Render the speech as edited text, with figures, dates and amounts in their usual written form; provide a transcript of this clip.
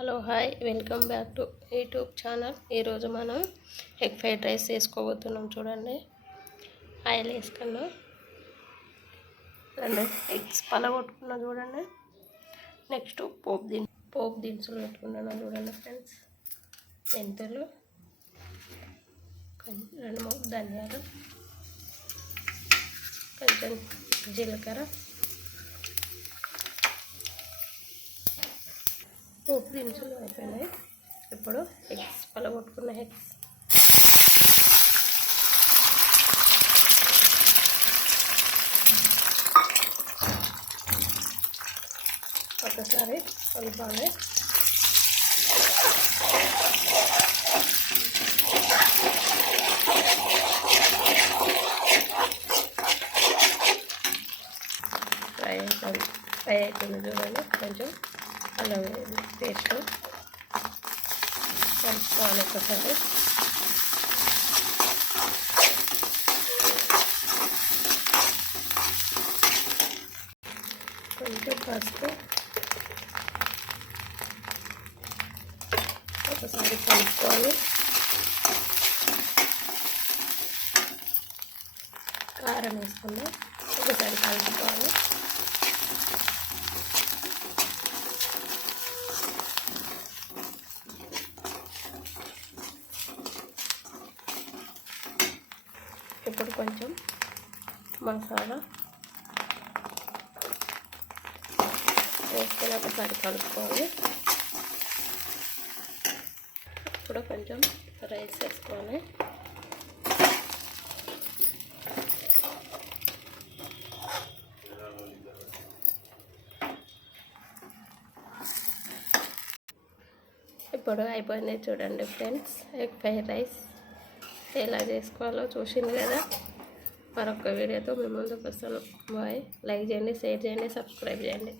Hello hi welcome back to YouTube channel. ఈరోజు మనం egg fried rice చేసుకోబోతున్నాం. చూడండి, ఆయిల్ వేసుకున్నా, 2 ఎగ్స్ పలగొట్టుకున్నా. చూడండి, నెక్స్ట్ పోపు దినుసులు పెట్టుకున్నాను. చూడండి ఫ్రెండ్స్, మెంతులు, 2-3 ధనియాలు, కొంచెం జీలకర్ర, పోపు దినుసులు అయిపోయినాయి. ఇప్పుడు ఎగ్స్ పలగొట్టుకున్న ఎగ్స్ ఒకసారి కలపాలి. ఫ్రై అయిపోయింది. చూడండి, కొంచెం అల్లం పేస్ట్ కలుపుకోవాలి. ఒకసారి కొంచెం పసుపు, ఒకసారి కలుపుకోవాలి. కారం వేసుకుందాం, ఒకసారి కలుపుకోవాలి. ఇప్పుడు కొంచెం మసాలా వేసుకొని ఒకసారి కలుపుకోవాలి. ఇప్పుడు కొంచెం రైస్ వేసుకోవాలి. ఇప్పుడు అయిపోయింది. చూడండి ఫ్రెండ్స్, ఎగ్ ఫ్రైడ్ రైస్ ఎలా చేసుకోవాలో చూసింది కదా. మరొక వీడియోతో మేము ముందుకు వస్తాను. బాయ్. లైక్ చేయండి, షేర్ చేయండి, సబ్స్క్రైబ్ చేయండి.